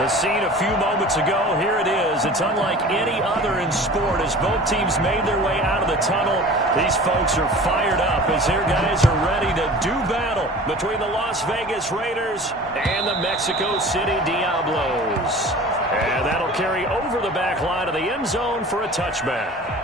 The scene a few moments ago, here it is. It's unlike any other in sport as both teams made their way out of the tunnel. These folks are fired up as their guys are ready to do battle between the Las Vegas Raiders and the Mexico City Diablos. And that'll carry over the back line of the end zone for a touchback.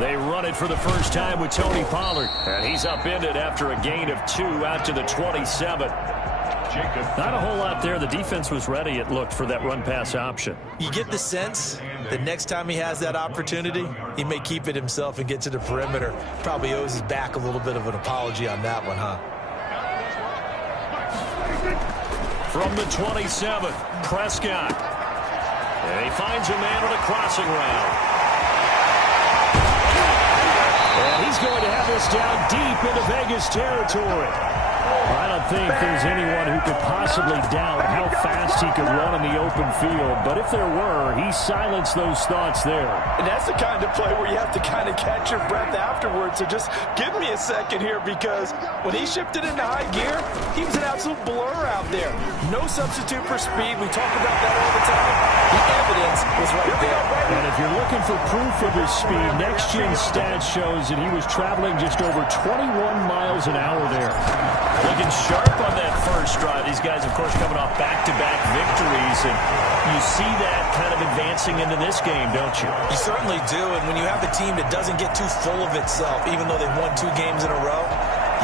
They run it for the first time with Tony Pollard. And he's upended after a gain of 2 out to the 27. Not a whole lot there. The defense was ready, it looked, for that run-pass option. You get the sense that next time he has that opportunity, he may keep it himself and get to the perimeter. Probably owes his back a little bit of an apology on that one, huh? From the 27, Prescott. And he finds a man on a crossing route. And he's going to have this down deep into Vegas territory. I don't think there's anyone who could possibly doubt how fast he could run in the open field. But if there were, he silenced those thoughts there. And that's the kind of play where you have to kind of catch your breath afterwards. So just give me a second here, because when he shifted into high gear, he was an absolute blur out there. No substitute for speed. We talk about that all the time. The evidence was right there. And if you're looking for proof of his speed, Next Gen Stats shows that he was traveling just over 21 miles an hour there. Looking sharp on that first drive. These guys, of course, coming off back-to-back victories, and you see that kind of advancing into this game, don't you? You certainly do, and when you have a team that doesn't get too full of itself, even though they've won 2 games in a row,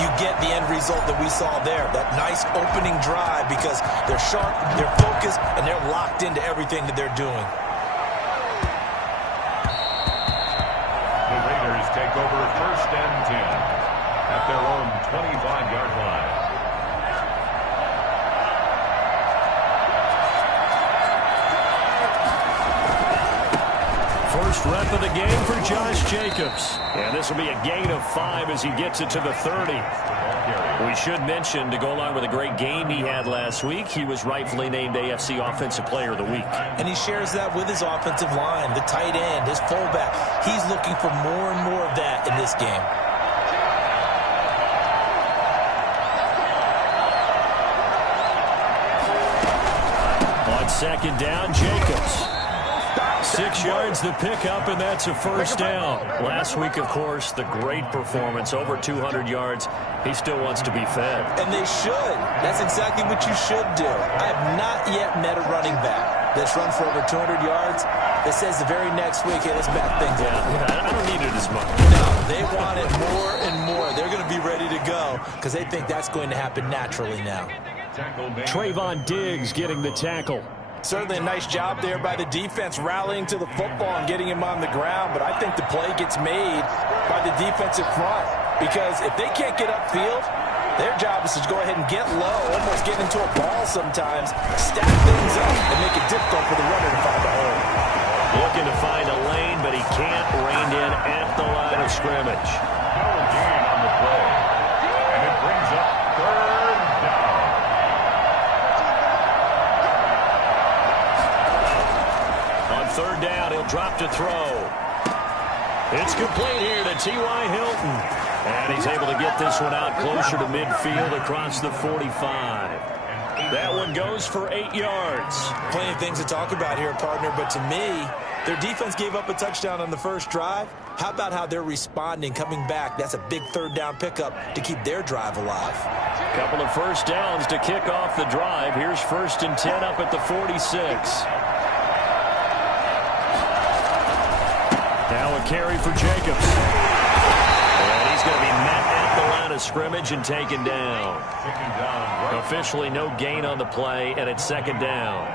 you get the end result that we saw there, that nice opening drive, because they're sharp, they're focused, and they're locked into everything that they're doing. The Raiders take over 1st and 10 at their own 25-yard line. First rep of the game for Josh Jacobs. And this will be a gain of 5 as he gets it to the 30. We should mention, to go along with a great game he had last week, he was rightfully named AFC Offensive Player of the Week. And he shares that with his offensive line, the tight end, his fullback. He's looking for more and more of that in this game. On second down, Jacobs. 6 yards the pickup, and that's a first down. Last week, of course, the great performance, over 200 yards. He still wants to be fed. And they should. That's exactly what you should do. I have not yet met a running back that's run for over 200 yards that says the very next week, hey, let's back things up. Yeah, I don't need it as much. No, they want it more and more. They're going to be ready to go because they think that's going to happen naturally now. Trayvon Diggs getting the tackle. Certainly a nice job there by the defense, rallying to the football and getting him on the ground. But I think the play gets made by the defensive front, because if they can't get upfield, their job is to go ahead and get low, almost get into a ball sometimes, stack things up, and make it difficult for the runner to find a hole. Looking to find a lane, but he can't rein in at the line of scrimmage. No gain on the play. And it brings up 3rd down. On 3rd down, he'll drop to throw. It's complete here to T.Y. Hilton. And he's able to get this one out closer to midfield across the 45. That one goes for 8 yards. Plenty of things to talk about here, partner, but to me, their defense gave up a touchdown on the first drive. How about how they're responding, coming back? That's a big 3rd down pickup to keep their drive alive. Couple of first downs to kick off the drive. Here's 1st and 10 up at the 46. Now a carry for Jacobs. And he's going to be met at the line of scrimmage and taken down. Officially no gain on the play, and it's 2nd down.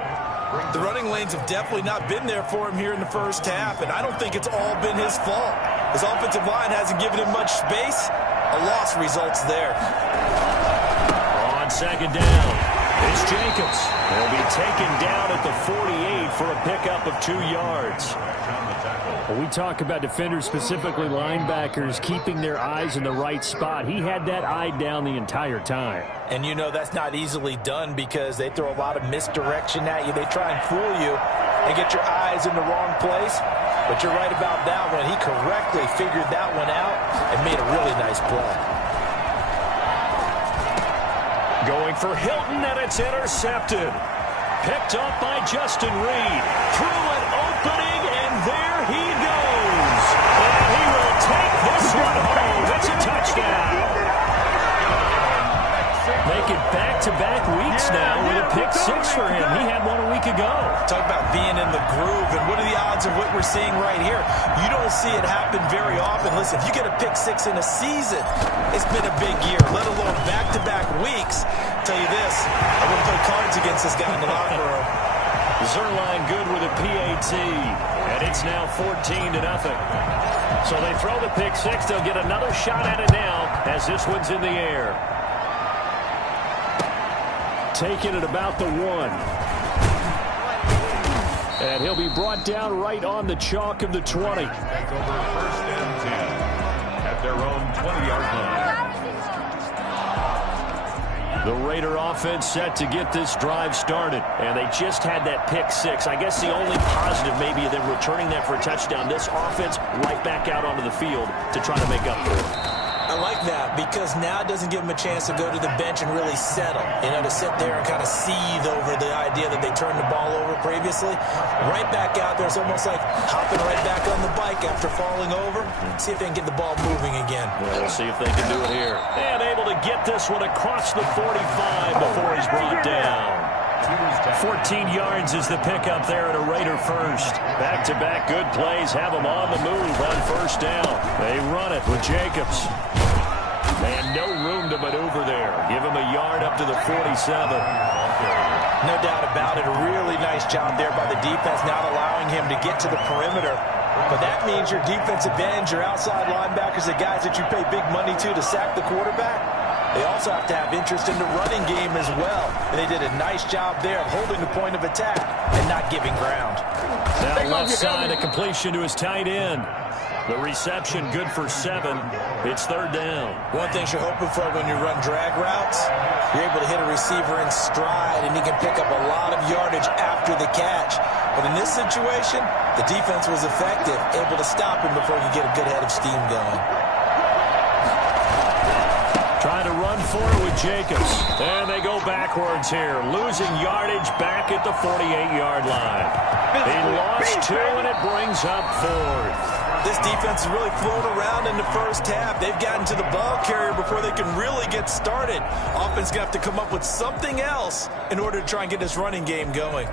The running lanes have definitely not been there for him here in the first half, and I don't think it's all been his fault. His offensive line hasn't given him much space. A loss results there. On 2nd down. It's Jacobs. He'll be taken down at the 48 for a pickup of 2 yards. When we talk about defenders, specifically linebackers, keeping their eyes in the right spot, he had that eye down the entire time. And you know that's not easily done because they throw a lot of misdirection at you. They try and fool you and get your eyes in the wrong place. But you're right about that one. He correctly figured that one out and made a really nice play. Going for Hilton, and it's intercepted. Picked up by Justin Reed. Through an opening, and there he goes. And he will take this one home. It's a touchdown. Make it back-to-back weeks now with a pick 6 for him. He had one a week ago. Talk about being in the groove, and what are the odds of what we're seeing right here? You don't see it happen very often. Listen, if you get a pick 6 in a season, it's been a big year, let alone back-to-back weeks. I'll tell you this, I wouldn't play cards against this guy in the locker room. Zuerlein good with a PAT, and it's now 14-0. So they throw the pick 6. They'll get another shot at it now as this one's in the air. Taking it about the 1. And he'll be brought down right on the chalk of the 20. Take over 1st and 10 at their own 20-yard line. The Raider offense set to get this drive started. And they just had that pick 6. I guess the only positive maybe of them returning that for a touchdown. This offense right back out onto the field to try to make up for it. I like that because now it doesn't give them a chance to go to the bench and really settle. You know, to sit there and kind of seethe over the idea that they turned the ball over previously. Right back out there, it's almost like hopping right back on the bike after falling over. See if they can get the ball moving again. Yeah, we'll see if they can do it here. And able to get this one across the 45 before he's brought down. 14 yards is the pickup there at a Raider first. Back-to-back good plays have them on the move on 1st down. They run it with Jacobs. And no room to maneuver there. Give him a yard up to the 47. No doubt about it. A really nice job there by the defense, not allowing him to get to the perimeter. But that means your defensive ends, your outside linebackers, the guys that you pay big money to sack the quarterback, they also have to have interest in the running game as well. And they did a nice job there of holding the point of attack and not giving ground. Now left side, a completion to his tight end. The reception good for 7. It's 3rd down. One thing you're hoping for when you run drag routes, you're able to hit a receiver in stride, and he can pick up a lot of yardage after the catch. But in this situation, the defense was effective, able to stop him before he could get a good head of steam going. Trying to run for it with Jacobs. And they go backwards here. Losing yardage back at the 48-yard line. He lost 2, and it brings up 4th. This defense has really flown around in the first half. They've gotten to the ball carrier before they can really get started. Offense going to have to come up with something else in order to try and get this running game going.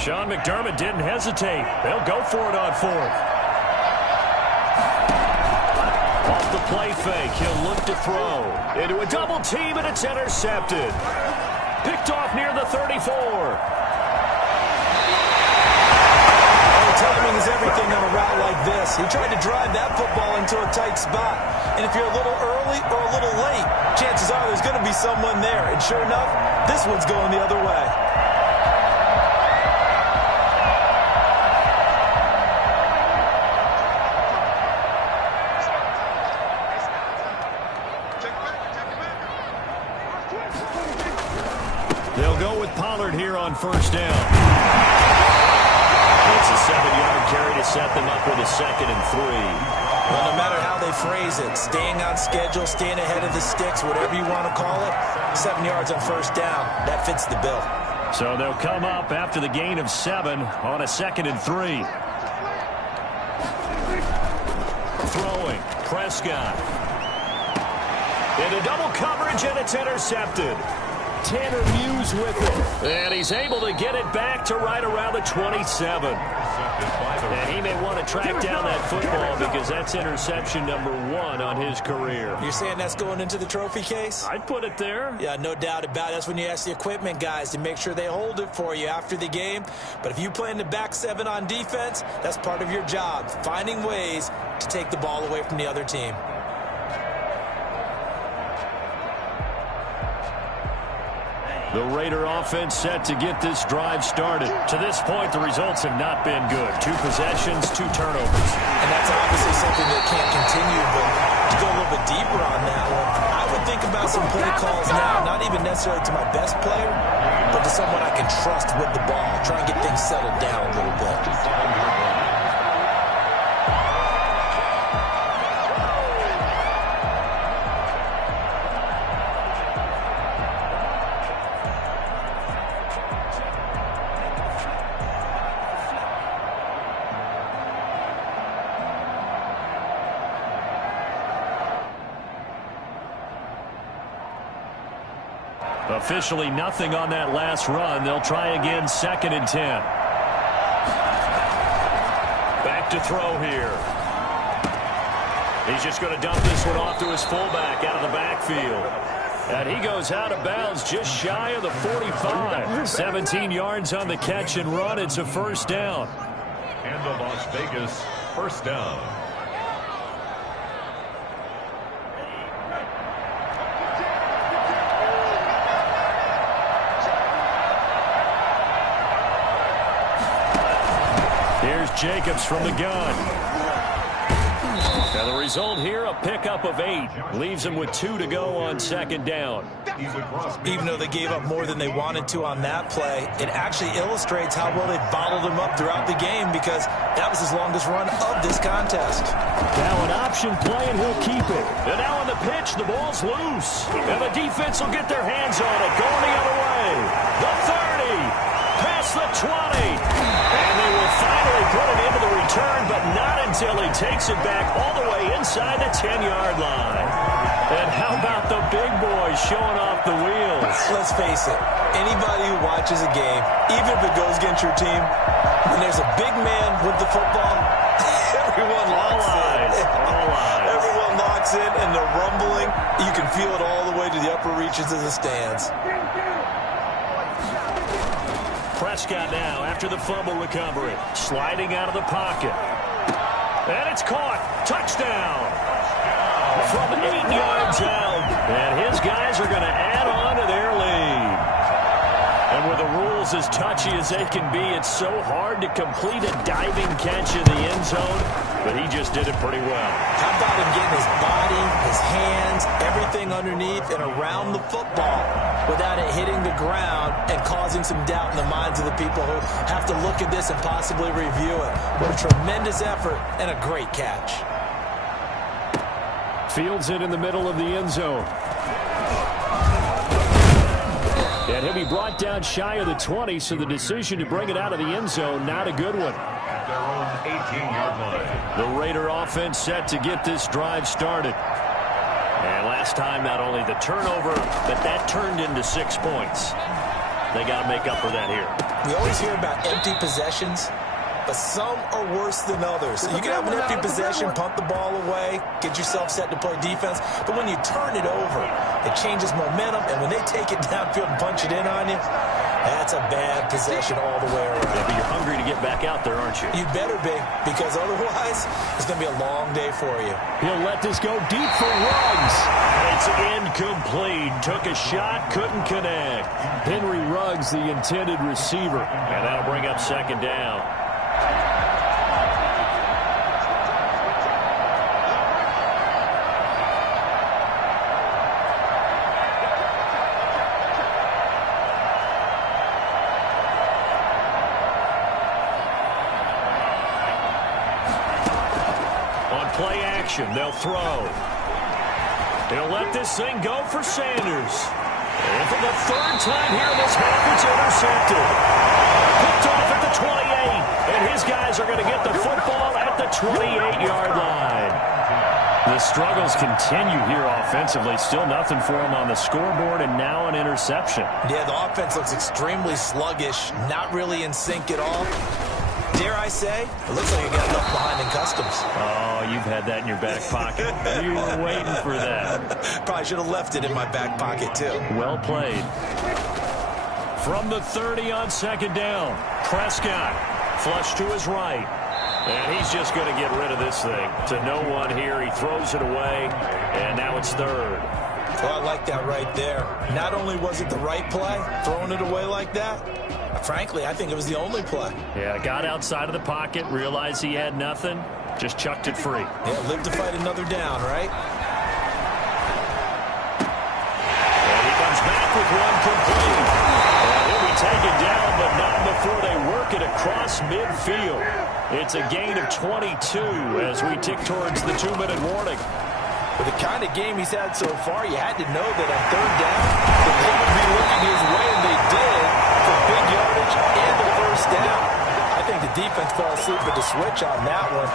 Sean McDermott didn't hesitate. They'll go for it on 4th. Off the play fake, he'll look to throw. Into a double team, and it's intercepted. Picked off near the 34. Timing is everything on a route like this. He tried to drive that football into a tight spot. And if you're a little early or a little late, chances are there's going to be someone there. And sure enough, this one's going the other way. They'll go with Pollard here on 1st down. It's a 7-yard carry to set them up with a 2nd and 3. Well, no matter how they phrase it, staying on schedule, staying ahead of the sticks, whatever you want to call it, 7 yards on 1st down, that fits the bill. So they'll come up after the gain of 7 on a 2nd and 3. Throwing, Prescott. Into double coverage, and it's intercepted. Tanner Muse with it. And he's able to get it back to right around the 27. And he may want to track down that football because that's interception number 1 on his career. You're saying that's going into the trophy case? I'd put it there. Yeah, no doubt about it. That's when you ask the equipment guys to make sure they hold it for you after the game. But if you play in the back 7 on defense, that's part of your job, finding ways to take the ball away from the other team. The Raider offense set to get this drive started. To this point, the results have not been good. 2 possessions, 2 turnovers. And that's obviously something that can't continue, but to go a little bit deeper on that one, I would think about some play calls now, not even necessarily to my best player, but to someone I can trust with the ball. Try and get things settled down a little bit. Officially nothing on that last run. They'll try again, 2nd and 10. Back to throw here. He's just going to dump this one off to his fullback out of the backfield. And he goes out of bounds just shy of the 45. 17 yards on the catch and run. It's a first down. And the Las Vegas first down. Here's Jacobs from the gun. And the result here, a pickup of 8. Leaves him with 2 to go on 2nd down. Even though they gave up more than they wanted to on that play, it actually illustrates how well they bottled him up throughout the game because that was his longest run of this contest. Now an option play, and he'll keep it. And now on the pitch, the ball's loose. And the defense will get their hands on it. Going the other way. The 30. Past the 20. And they will finally put it into the return, but not until he takes it back all the way inside the 10-yard line. And how about the big boys showing off the wheels? Let's face it, anybody who watches a game, even if it goes against your team, when there's a big man with the football, everyone locks in. All eyes. Everyone locks in, and the rumbling, you can feel it all the way to the upper reaches of the stands. Prescott now after the fumble recovery. Sliding out of the pocket. And it's caught. Touchdown. From 8 yards out. And his guys are going to add on to their lead. And with the rules as touchy as they can be, it's so hard to complete a diving catch in the end zone. But he just did it pretty well. How about him getting his body, his hands, everything underneath and around the football without it hitting the ground and causing some doubt in the minds of the people who have to look at this and possibly review it. What a tremendous effort and a great catch. Fields it in the middle of the end zone. And he'll be brought down shy of the 20, so the decision to bring it out of the end zone, not a good one. At their own 18-yard line. The Raider offense set to get this drive started. And last time, not only the turnover, but that turned into 6 points. They got to make up for that here. We always hear about empty possessions, but some are worse than others. You can have an empty possession, punt the ball away, get yourself set to play defense, but when you turn it over, it changes momentum, and when they take it downfield and punch it in on you, that's a bad possession all the way around. Yeah, but you're hungry to get back out there, aren't you? You better be, because otherwise, it's going to be a long day for you. He'll let this go deep for Ruggs. It's incomplete. Took a shot, couldn't connect. Henry Ruggs, the intended receiver. And that'll bring up 2nd down. Play action. They'll throw. He'll let this thing go for Sanders. And for the 3rd time here in this half, it's intercepted. Picked off at the 28. And his guys are going to get the football at the 28-yard line. The struggles continue here offensively. Still nothing for him on the scoreboard, and now an interception. Yeah, the offense looks extremely sluggish, not really in sync at all. Dare I say, it looks like it got left behind in customs. Oh, you've had that in your back pocket. You were waiting for that. Probably should have left it in my back pocket, too. Well played. From the 30 on second down, Prescott flush to his right. And he's just going to get rid of this thing. To no one here. He throws it away, and now it's third. Well, I like that right there. Not only was it the right play, throwing it away like that, frankly, I think it was the only play. Yeah, got outside of the pocket, realized he had nothing, just chucked it free. Yeah, live to fight another down, right? And he comes back with one complete. And he'll be taken down, but not before they work it across midfield. It's a gain of 22 as we tick towards the 2-minute warning. With the kind of game he's had so far, you had to know that on third down, the ball would be looking his way, and they did for big yardage and the first down. I think the defense fell asleep at the switch on that one.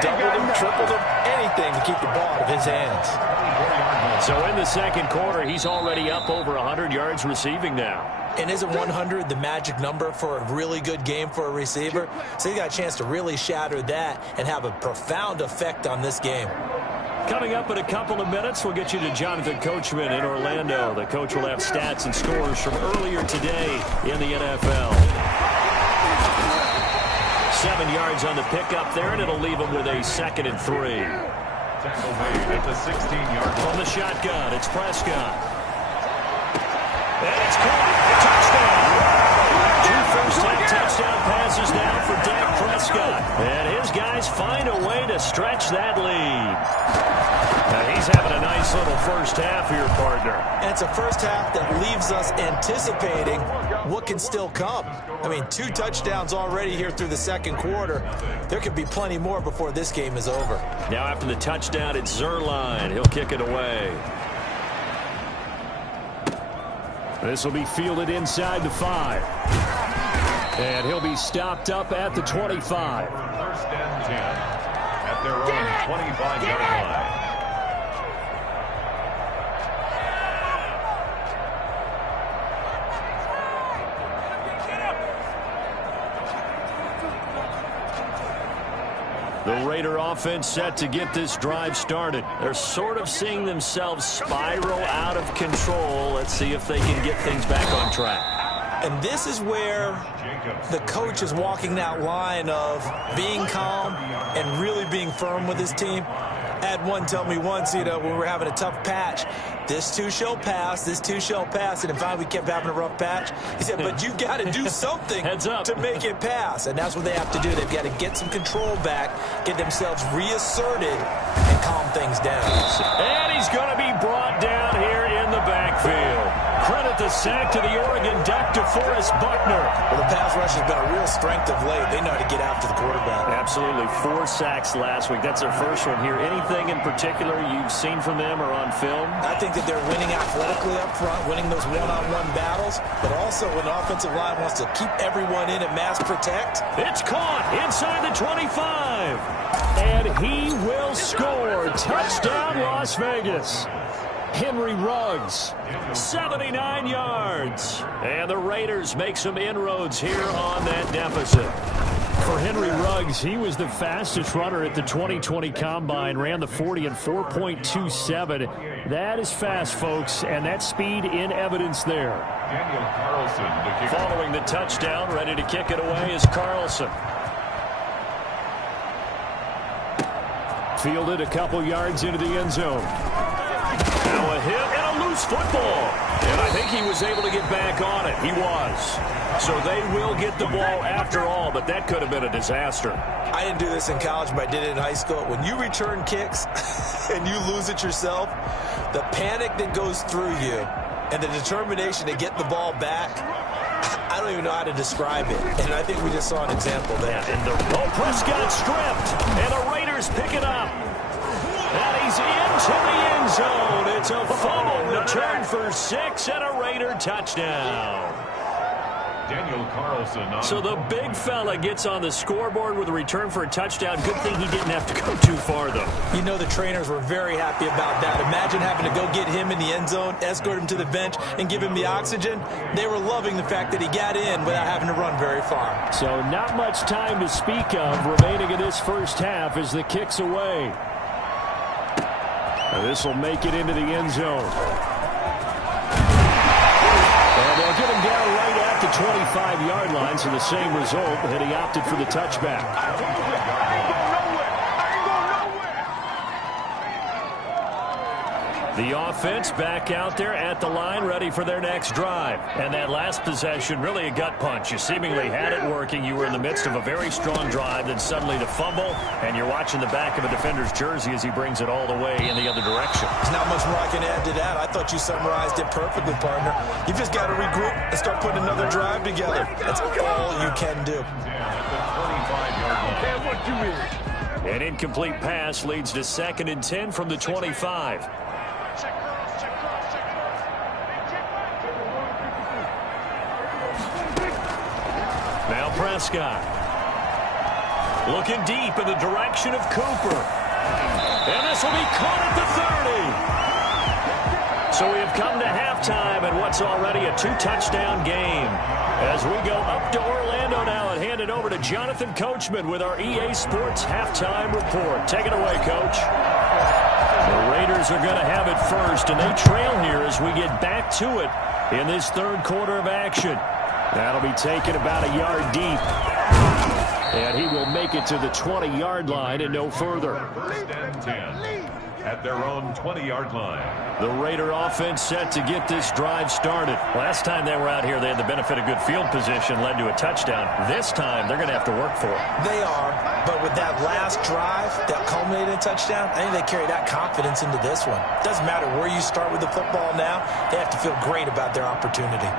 Doubled him, tripled him, anything to keep the ball out of his hands. So in the second quarter, he's already up over 100 yards receiving now. And isn't 100 the magic number for a really good game for a receiver? So he got a chance to really shatter that and have a profound effect on this game. Coming up in a couple of minutes, we'll get you to Jonathan Coachman in Orlando. The coach will have stats and scores from earlier today in the NFL. 7 yards on the pickup there, and it'll leave him with a 2nd and 3. Tackle made at the 16-yard line. From the shotgun, it's Prescott. And it's caught. Touchdown. 2 first-half touchdown passes now for Dak Prescott. And his guys find a way to stretch that lead. Now he's having a nice little first half here, partner. And it's a first half that leaves us anticipating what can still come. I mean, 2 touchdowns already here through the second quarter. There could be plenty more before this game is over. Now after the touchdown, it's Zuerlein. He'll kick it away. This will be fielded inside the 5. And he'll be stopped up at the 25. 1st and 10 at their own 25-yard line. The Raider offense set to get this drive started. They're sort of seeing themselves spiral out of control. Let's see if they can get things back on track. And this is where the coach is walking that line of being calm and really being firm with his team. I had one tell me once, when we were having a tough patch, this too shall pass, this too shall pass. And finally we kept having a rough patch. He said, but you got to do something to make it pass. And that's what they have to do. They've got to get some control back, get themselves reasserted, and calm things down. And he's going to be brought down here in the backfield. Credit the sack to the Oregon Duck, DeForest Buckner. Well, the pass rush has been a real strength of late. They know how to get after the quarterback. Absolutely. 4 sacks last week. That's their first one here. Anything in particular you've seen from them or on film? I think that they're winning athletically up front, winning those one-on-one battles, but also when the offensive line wants to keep everyone in and mass protect. It's caught inside the 25. And he will score. Touchdown, Las Vegas. Henry Ruggs, 79 yards. And the Raiders make some inroads here on that deficit. For Henry Ruggs, he was the fastest runner at the 2020 Combine, ran the 40 in 4.27. That is fast, folks, and that speed in evidence there. Daniel Carlson to kick. Following the touchdown, ready to kick it away is Carlson. Fielded a couple yards into the end zone. Now a hit and a loose football. And I think he was able to get back on it. He was. So they will get the ball after all, but that could have been a disaster. I didn't do this in college, but I did it in high school. When you return kicks and you lose it yourself, the panic that goes through you and the determination to get the ball back, I don't even know how to describe it. And I think we just saw an example there. And Prescott stripped, and the Raiders pick it up. And he's into the end zone. It's a fumble return for 6 and a Raider touchdown. Daniel Carlson. So the big fella gets on the scoreboard with a return for a touchdown. Good thing he didn't have to go too far, though. You know the trainers were very happy about that. Imagine having to go get him in the end zone, escort him to the bench, and give him the oxygen. They were loving the fact that he got in without having to run very far. So not much time to speak of remaining in this first half as the kick's away. This will make it into the end zone. And they'll get him down right at the 25-yard line, so the same result, and he opted for the touchback. The offense back out there at the line, ready for their next drive. And that last possession, really a gut punch. You seemingly had it working. You were in the midst of a very strong drive, then suddenly the fumble, and you're watching the back of a defender's jersey as he brings it all the way in the other direction. There's not much more I can add to that. I thought you summarized it perfectly, partner. You've just got to regroup and start putting another drive together. That's all you can do. An incomplete pass leads to 2nd and 10 from the 25. Now Prescott. Looking deep in the direction of Cooper. And this will be caught at the 30. So we have come to halftime and what's already a 2-touchdown game. As we go up to Orlando now and hand it over to Jonathan Coachman with our EA Sports Halftime Report. Take it away, Coach. The Raiders are going to have it first, and they trail here as we get back to it in this third quarter of action. That'll be taken about a yard deep. And he will make it to the 20-yard line and no further. 1st and 10 at their own 20-yard line. The Raider offense set to get this drive started. Last time they were out here, they had the benefit of good field position, led to a touchdown. This time, they're going to have to work for it. They are, but with that last drive that culminated in a touchdown, I think they carry that confidence into this one. Doesn't matter where you start with the football now, they have to feel great about their opportunity.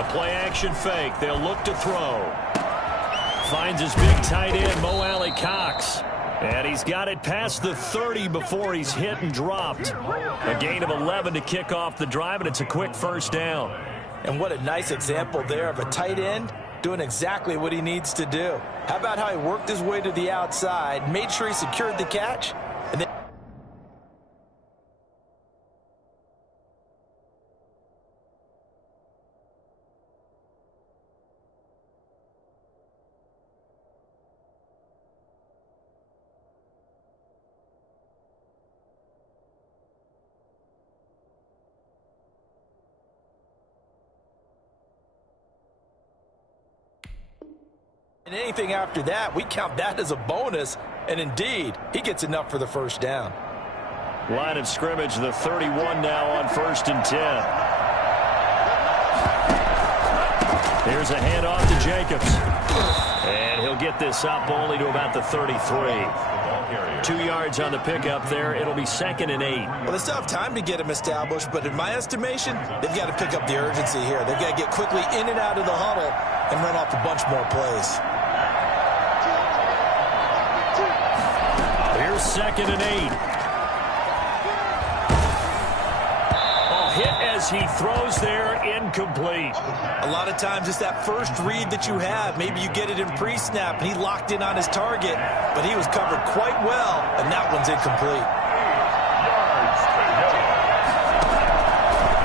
A play-action fake. They'll look to throw. Finds his big tight end, Mo Alley-Cox. And he's got it past the 30 before he's hit and dropped. A gain of 11 to kick off the drive, and it's a quick first down. And what a nice example there of a tight end doing exactly what he needs to do. How about how he worked his way to the outside, made sure he secured the catch, and then... And anything after that, we count that as a bonus. And indeed, he gets enough for the first down. Line of scrimmage, the 31 now on 1st and 10. Here's a handoff to Jacobs. And he'll get this up only to about the 33. 2 yards on the pickup there. It'll be 2nd and 8. Well, they still have time to get him established, but in my estimation, they've got to pick up the urgency here. They've got to get quickly in and out of the huddle and run off a bunch more plays. Here's 2nd and 8. Hit as he throws there, incomplete. A lot of times it's that first read that you have. Maybe you get it in pre-snap, and he locked in on his target, but he was covered quite well, and that one's incomplete.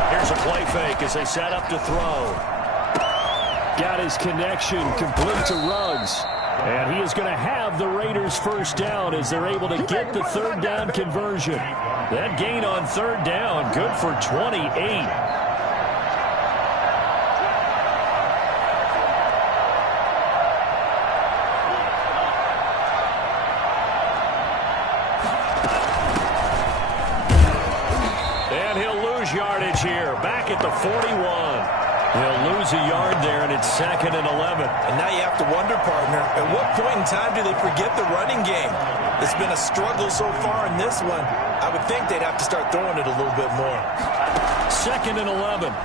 Here's a play fake as they set up to throw. Got his connection complete to Ruggs. And he is going to have the Raiders first down as they're able to get the third down conversion. That gain on third down, good for 28. And he'll lose yardage here, back at the 41. He'll lose a yard there, and it's 2nd and 11. And now you have to wonder, partner, at what point in time do they forget the running game? It's been a struggle so far in this one. I would think they'd have to start throwing it a little bit more. 2nd and 11.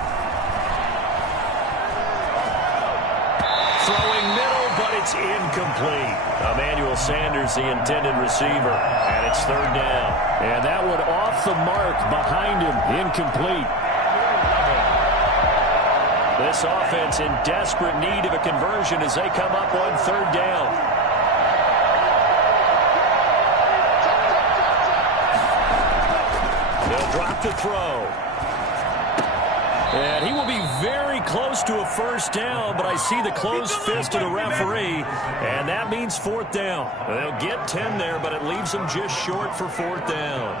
Throwing middle, but it's incomplete. Emmanuel Sanders, the intended receiver. And It's third down. And that one off the mark behind him. Incomplete. This offense in desperate need of a conversion as they come up on third down. They'll drop the throw. And he will be very close to a first down, but I see the closed fist of the referee, and that means fourth down. They'll get 10 there, but it leaves them just short for fourth down.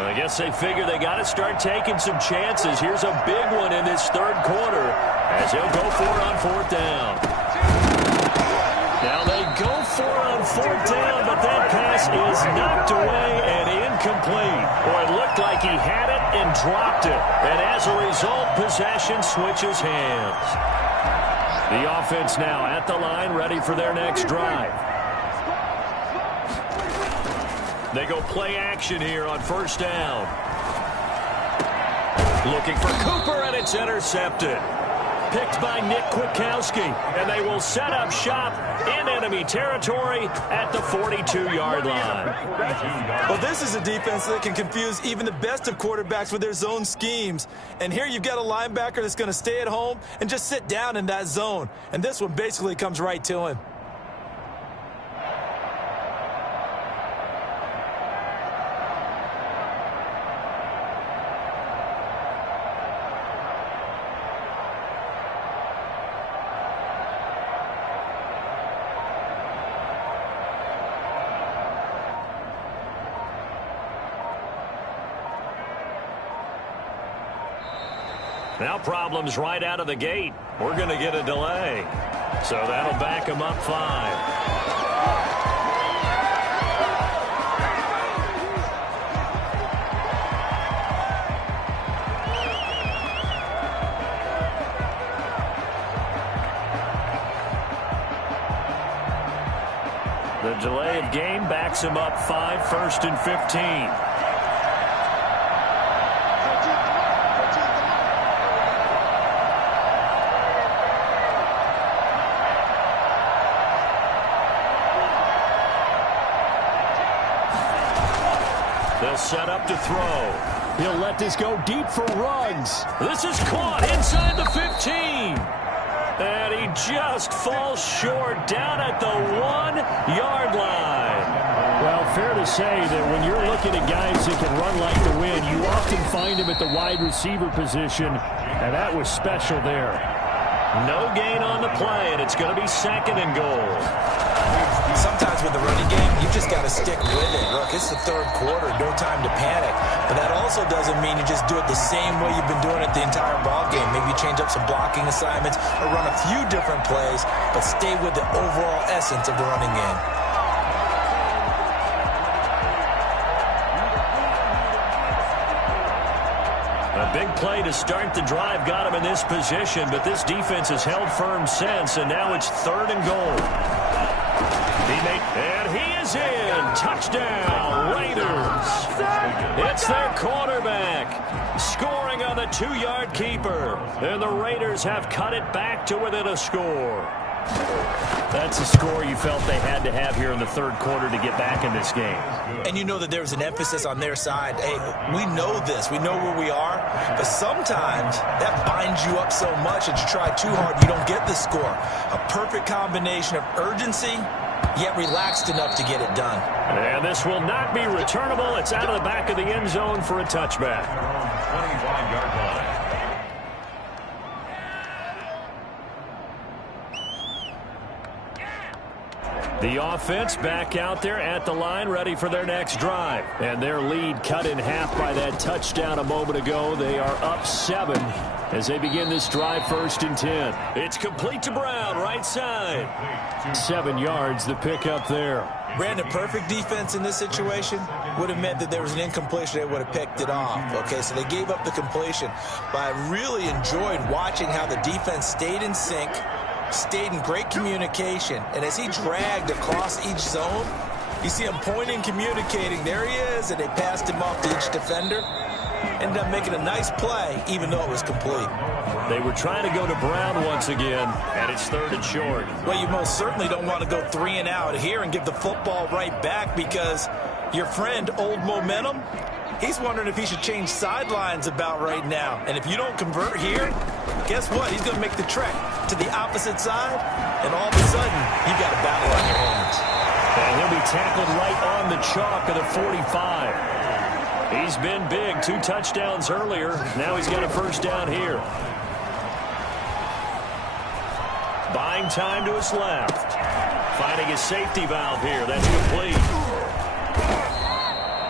I guess they figure they got to start taking some chances. Here's a big one in this third quarter as he'll go for it on fourth down. Now they go for it on fourth down, but that pass is knocked away and incomplete. Boy, it looked like he had it and dropped it. And as a result, possession switches hands. The offense now at the line, ready for their next drive. They go play action here on first down. Looking for Cooper, and it's intercepted. Picked by Nick Kwiatkowski, and they will set up shop in enemy territory at the 42-yard line. Well, this is a defense that can confuse even the best of quarterbacks with their zone schemes. And here you've got a linebacker that's going to stay at home and just sit down in that zone. And this one basically comes right to him. Now problems right out of the gate. We're going to get a delay. So that'll back them up 5. The delay of game backs him up 5, 1st and 15. They'll set up to throw. He'll let this go deep for Ruggs. This is caught inside the 15. And he just falls short down at the 1-yard line. Well, fair to say that when you're looking at guys that can run like the wind, you often find him at the wide receiver position, and that was special there. No gain on the play, and it's going to be 2nd and goal. Sometimes with the running game, you just got to stick with it. Look, it's the third quarter, no time to panic. But that also doesn't mean you just do it the same way you've been doing it the entire ball game. Maybe change up some blocking assignments or run a few different plays, but stay with the overall essence of the running game. A big play to start the drive got him in this position, but this defense has held firm since, and now it's 3rd and goal. And he is in. Touchdown, Raiders. It's their quarterback scoring on the 2-yard keeper. And the Raiders have cut it back to within a score. That's a score you felt they had to have here in the third quarter to get back in this game. And you know that there was an emphasis on their side. Hey, we know this. We know where we are. But sometimes that binds you up so much that you try too hard, you don't get the score. A perfect combination of urgency, yet relaxed enough to get it done. And this will not be returnable. It's out of the back of the end zone for a touchback. 25-yard line. The offense back out there at the line, ready for their next drive. And their lead cut in half by that touchdown a moment ago. They are up 7 as they begin this drive, 1st and 10. It's complete to Brown, right side. 7 yards, the pickup there. Brandon, perfect defense in this situation would have meant that there was an incompletion. They would have picked it off. Okay, so they gave up the completion. But I really enjoyed watching how the defense stayed in sync, stayed in great communication, and as he dragged across each zone, You see him pointing, communicating. There he is, and they passed him off to each defender. Ended up making a nice play, even though it was complete. They were trying to go to Brown once again, and it's 3rd and short. Well, you most certainly don't want to go 3 and out here and give the football right back, because your friend, Old Momentum, he's wondering if he should change sidelines about right now. And if you don't convert here, guess what? He's going to make the trek to the opposite side, and all of a sudden, you've got a battle on your hands. And he'll be tackled right on the chalk of the 45. He's been big, 2 touchdowns earlier. Now he's got a first down here. Buying time to his left. Finding his safety valve here. That's complete.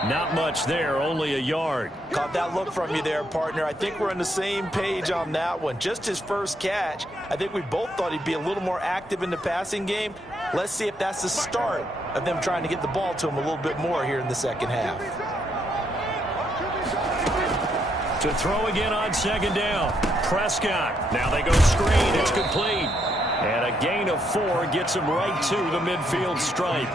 Not much there, only a yard. Caught that look from you there, partner. I think we're on the same page on that one. Just his first catch. I think we both thought he'd be a little more active in the passing game. Let's see if that's the start of them trying to get the ball to him a little bit more here in the second half. To throw again on 2nd down. Prescott. Now they go screen. It's complete. And a gain of 4 gets him right to the midfield stripe.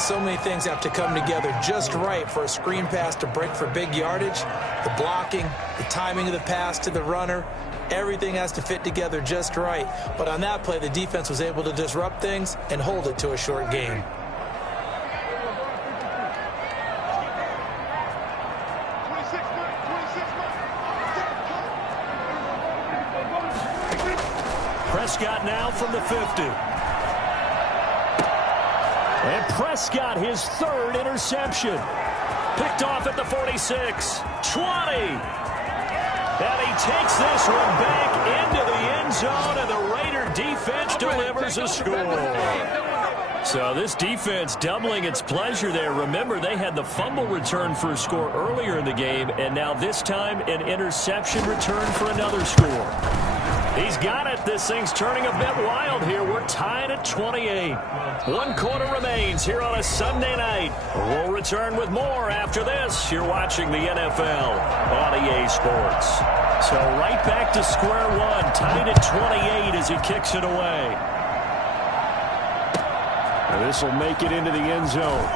So many things have to come together just right for a screen pass to break for big yardage. The blocking, the timing of the pass to the runner, everything has to fit together just right. But on that play, the defense was able to disrupt things and hold it to a short gain. Prescott now from the 50. And Prescott, his 3rd interception. Picked off at the 46. 20. And he takes this one back into the end zone, and the Raider defense delivers a score. So this defense doubling its pleasure there. Remember, they had the fumble return for a score earlier in the game, and now this time an interception return for another score. He's got it. This thing's turning a bit wild here. We're tied at 28. 1 quarter remains here on a Sunday night. We'll return with more after this. You're watching the NFL on EA Sports. So right back to square one. Tied at 28 as he kicks it away. This will make it into the end zone.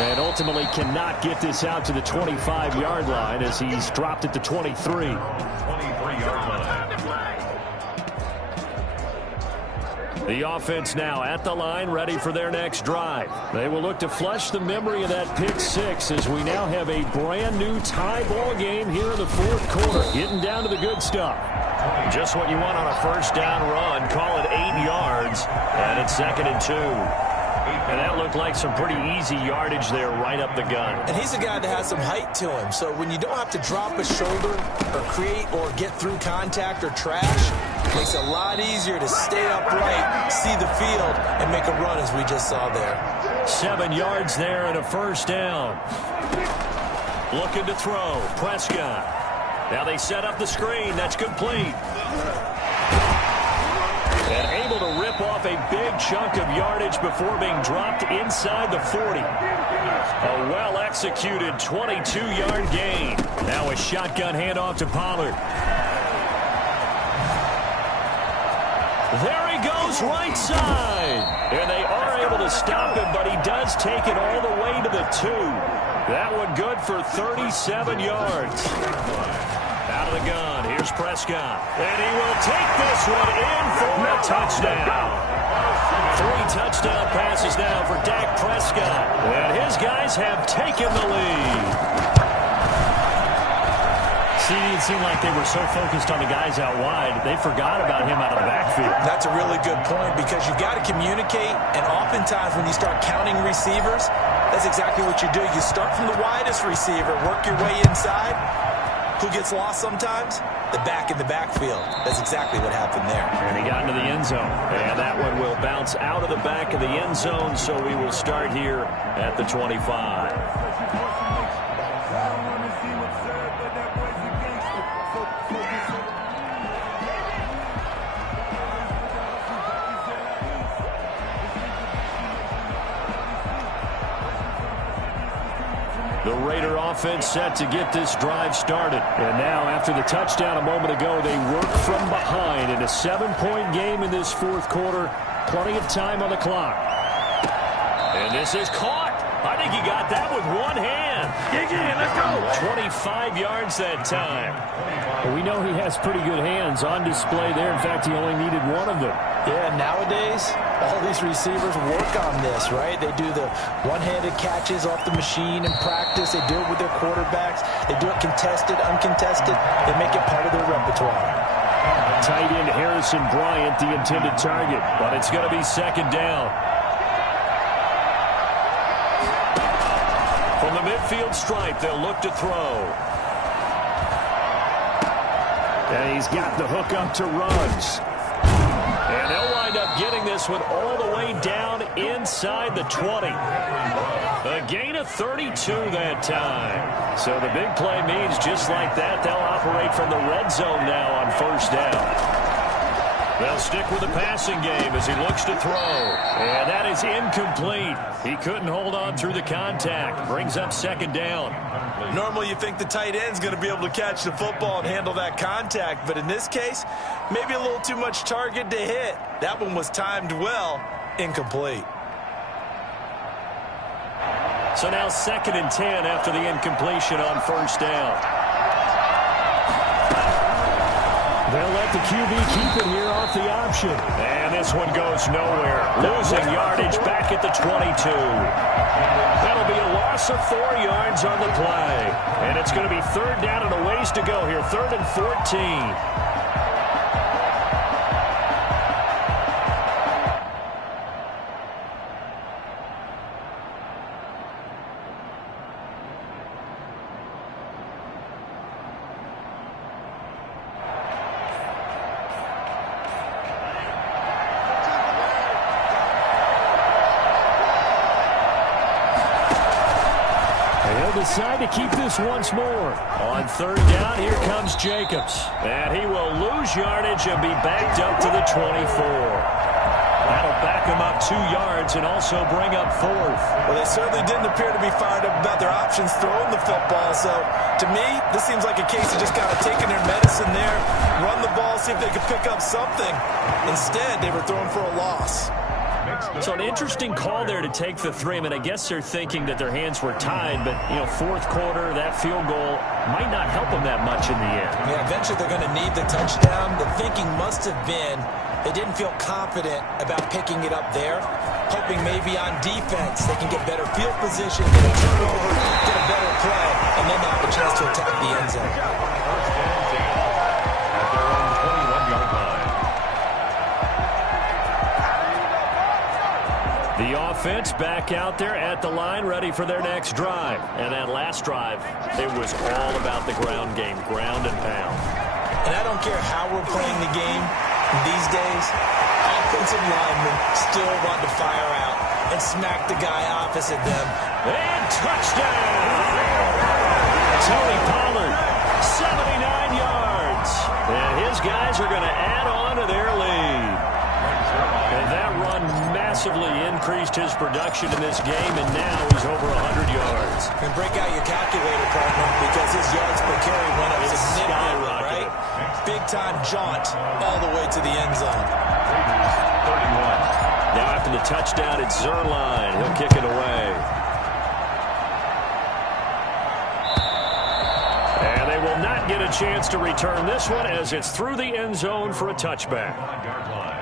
And ultimately cannot get this out to the 25-yard line as he's dropped at the 23. 23-yard line. The offense now at the line, ready for their next drive. They will look to flush the memory of that pick 6 as we now have a brand new tie ball game here in the 4th quarter. Getting down to the good stuff. Just what you want on a first down run. Call it 8 yards. And it's 2nd and 2. And that looked like some pretty easy yardage there right up the gun. And he's a guy that has some height to him. So when you don't have to drop a shoulder or create or get through contact or trash, it makes it a lot easier to stay upright, see the field, and make a run as we just saw there. 7 yards there and a first down. Looking to throw. Prescott. Now they set up the screen. That's complete. And able to rip off a big chunk of yardage before being dropped inside the 40. A well-executed 22-yard gain. Now a shotgun handoff to Pollard. There he goes right side. And they are able to stop him, but he does take it all the way to the 2. That one good for 37 yards. Out of the gun, here's Prescott. And he will take this one in for a touchdown. 3 touchdown passes now for Dak Prescott. And his guys have taken the lead. See, it seemed like they were so focused on the guys out wide, they forgot about him out of the backfield. That's a really good point because you've got to communicate, and oftentimes when you start counting receivers, that's exactly what you do. You start from the widest receiver, work your way inside. Who gets lost sometimes? The back in the backfield. That's exactly what happened there. And he got into the end zone. And that one will bounce out of the back of the end zone, so we will start here at the 25. The Raider offense set to get this drive started. And now, after the touchdown a moment ago, they work from behind in a 7-point game in this 4th quarter. Plenty of time on the clock. And this is caught. I think he got that with one hand. Let's go. 25 yards that time. Well, we know he has pretty good hands on display there. In fact, he only needed one of them. Yeah, nowadays, all these receivers work on this, right? They do the one-handed catches off the machine in practice. They do it with their quarterbacks. They do it contested, uncontested. They make it part of their repertoire. Tight end Harrison Bryant, the intended target. But it's going to be second down. From the midfield stripe, they'll look to throw. And he's got the hook up to Ruggs. And they'll wind up getting this one all the way down inside the 20. A gain of 32 that time. So the big play means just like that, they'll operate from the red zone now on first down. They'll stick with the passing game as he looks to throw. And that is incomplete. He couldn't hold on through the contact. Brings up second down. Normally you think the tight end's going to be able to catch the football and handle that contact, but in this case, maybe a little too much target to hit. That one was timed well, incomplete. So now 2nd and 10 after the incompletion on first down. They'll let the QB keep it here off the option. And this one goes nowhere. Losing yardage back at the 22. That'll be a loss of 4 yards on the play. And it's going to be third down and a ways to go here. 3rd and 14. Decide to keep this once more. On third down, here comes Jacobs. And he will lose yardage and be backed up to the 24. That'll back him up 2 yards and also bring up 4th. Well, they certainly didn't appear to be fired up about their options throwing the football. So, to me, this seems like a case of just kind of taking their medicine there, run the ball, see if they could pick up something. Instead, they were throwing for a loss. So an interesting call there to take the 3. I mean, I guess they're thinking that their hands were tied, but, you know, 4th quarter, that field goal might not help them that much in the end. Yeah, eventually they're going to need the touchdown. The thinking must have been they didn't feel confident about picking it up there, hoping maybe on defense they can get better field position, get a turnover, get a better play, and then they'll have a chance to attack the end zone. First and 10 at their own 21-yard line. The offense back out there at the line, ready for their next drive. And that last drive, it was all about the ground game, ground and pound. And I don't care how we're playing the game these days, offensive linemen still want to fire out and smack the guy opposite them. And touchdown! Tony Pollard, 79 yards. And his guys are going to add on to their lead. And that run massively increased his production in this game, and now he's over 100 yards. And break out your calculator, partner, because his yards per carry went up significantly, right? Big-time jaunt all the way to the end zone. 31. Now after the touchdown, it's Zuerlein. He'll kick it away. And they will not get a chance to return this one as it's through the end zone for a touchback. 1-yard line.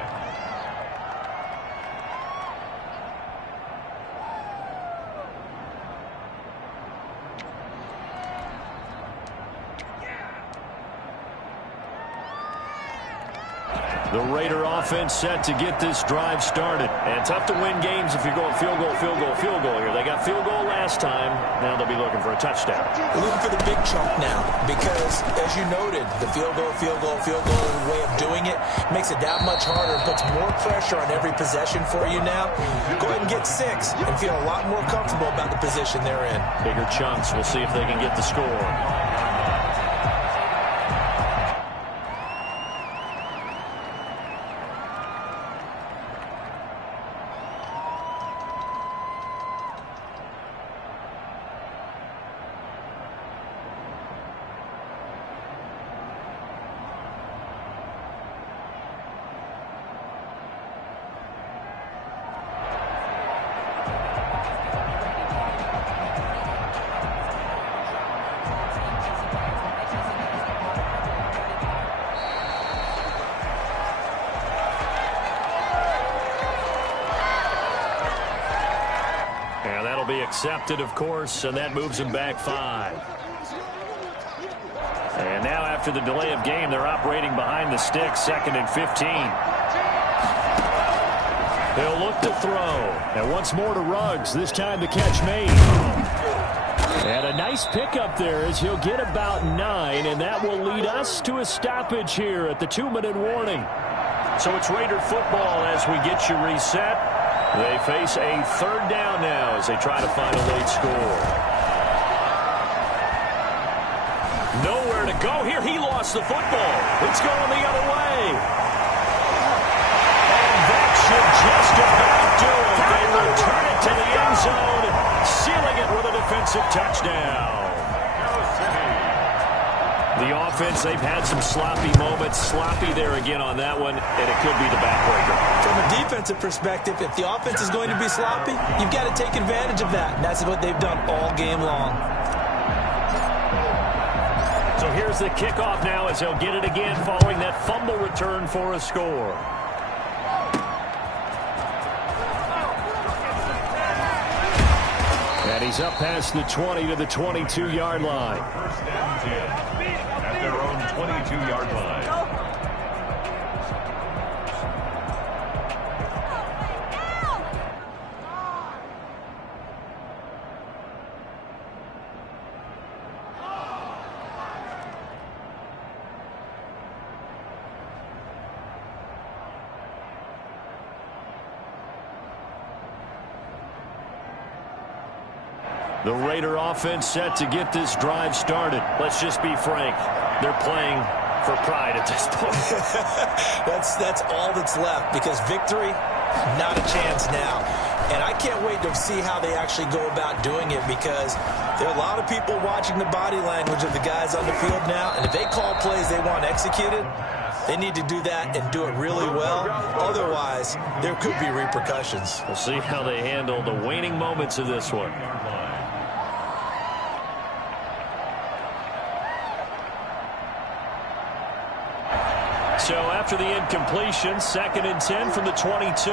The Raider offense set to get this drive started. And tough to win games if you're going field goal, field goal, field goal here. They got field goal last time. Now they'll be looking for a touchdown. We're looking for the big chunk now because, as you noted, the field goal way of doing it makes it that much harder and puts more pressure on every possession for you now. Go ahead and get 6 and feel a lot more comfortable about the position they're in. Bigger chunks. We'll see if they can get the score. accepted, of course, and that moves them back 5. And now after the delay of game, they're operating behind the sticks, 2nd and 15. He'll look to throw. And once more to Ruggs, this time the catch made. And a nice pickup there as he'll get about 9, and that will lead us to a stoppage here at the 2-minute warning. So it's Raider football as we get you reset. They face a 3rd down now as they try to find a late score. Nowhere to go here. He lost the football. It's going the other way. And that should just about do it. They return it to the end zone, sealing it with a defensive touchdown. The offense, they've had some sloppy moments. Sloppy there again on that one, and it could be the backbreaker. From a defensive perspective, if the offense is going to be sloppy, you've got to take advantage of that. And that's what they've done all game long. So here's the kickoff now as they'll get it again following that fumble return for a score. And he's up past the 20 to the 22-yard line. 1st and 10 at their own 22-yard line. The Raider offense set to get this drive started. Let's just be frank. They're playing for pride at this point. That's all that's left, because victory, not a chance now. And I can't wait to see how they actually go about doing it, because there are a lot of people watching the body language of the guys on the field now. And if they call plays they want executed, they need to do that and do it really well. Otherwise, there could be repercussions. We'll see how they handle the waning moments of this one. So after the incompletion, 2nd and 10 from the 22.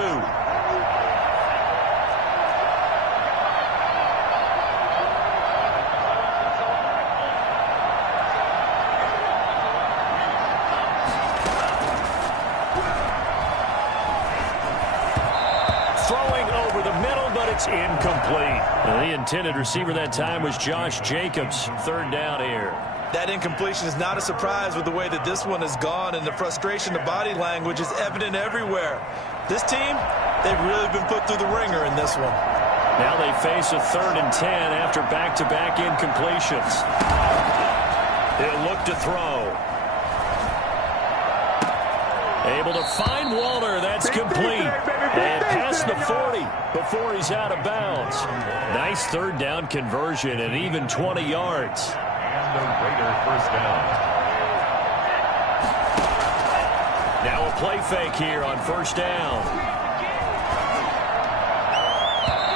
Throwing over the middle, but it's incomplete. The intended receiver that time was Josh Jacobs. 3rd down here. That incompletion is not a surprise with the way that this one has gone, and the frustration, the body language is evident everywhere. This team, they've really been put through the ringer in this one. Now they face a 3rd and 10 after back-to-back incompletions. He'll look to throw. Able to find Waller. That's complete. And past the 40 before he's out of bounds. Nice 3rd down conversion and even 20 yards. And the Raider 1st down. Now a play fake here on 1st down.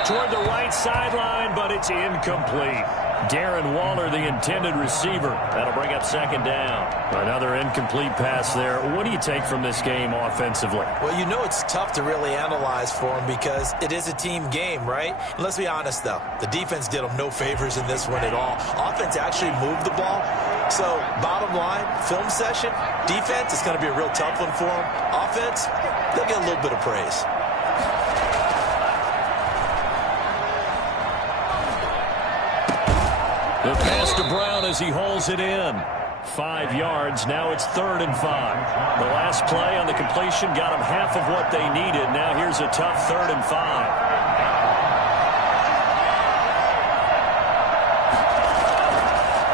Toward the right sideline, but it's incomplete. Darren Waller, the intended receiver. That'll bring up 2nd down. Another incomplete pass there. What do you take from this game offensively? Well, you know it's tough to really analyze for them because it is a team game, right? And let's be honest, though. The defense did them no favors in this one at all. Offense actually moved the ball. So, bottom line, film session, defense, it's going to be a real tough one for them. Offense, they'll get a little bit of praise. The pass to Brown as he hauls it in. 5 yards. Now it's 3rd and 5. The last play on the completion got them half of what they needed. Now here's a tough 3rd and 5.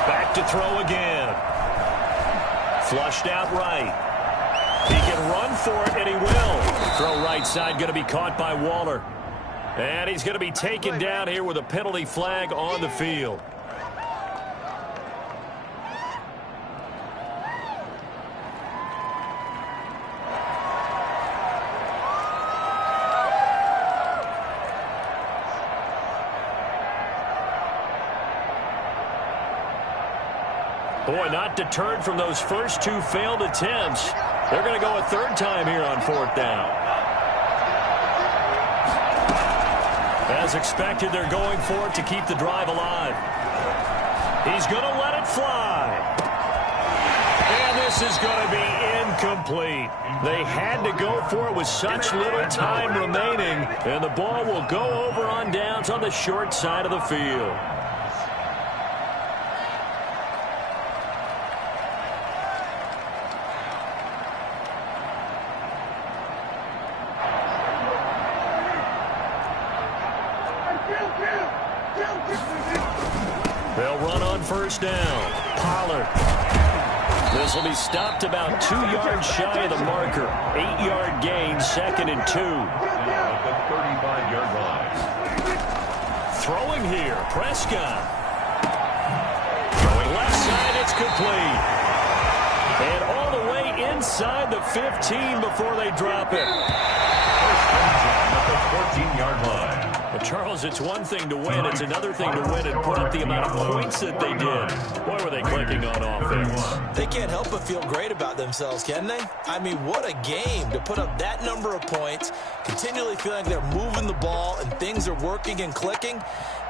Back to throw again. Flushed out right. He can run for it, and he will. Throw right side going to be caught by Waller. And he's going to be taken down here with a penalty flag on the field. Boy, not deterred from those first 2 failed attempts. They're going to go a 3rd time here on 4th down. As expected, they're going for it to keep the drive alive. He's going to let it fly. And this is going to be incomplete. They had to go for it with such little time remaining, and the ball will go over on downs on the short side of the field. They'll run on first down. Pollard. This will be stopped about 2 yards shy of the marker. 8-yard gain, 2nd and 2. At the 35-yard line. Throwing here, Prescott. Throwing left side, it's complete. And all the way inside the 15 before they drop it. First and 10 at the 14-yard line. Well, Charles, it's one thing to win. It's another thing to win and put up the amount of points that they did. Boy, were they clicking on offense. They can't help but feel great about themselves, can they? I mean, what a game to put up that number of points, continually feeling they're moving the ball and things are working and clicking.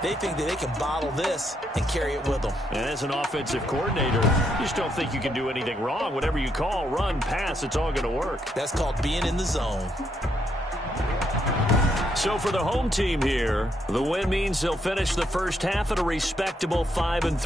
They think that they can bottle this and carry it with them. And as an offensive coordinator, you just don't think you can do anything wrong. Whatever you call, run, pass, it's all going to work. That's called being in the zone. So for the home team here, the win means they'll finish the first half at a respectable 5-3.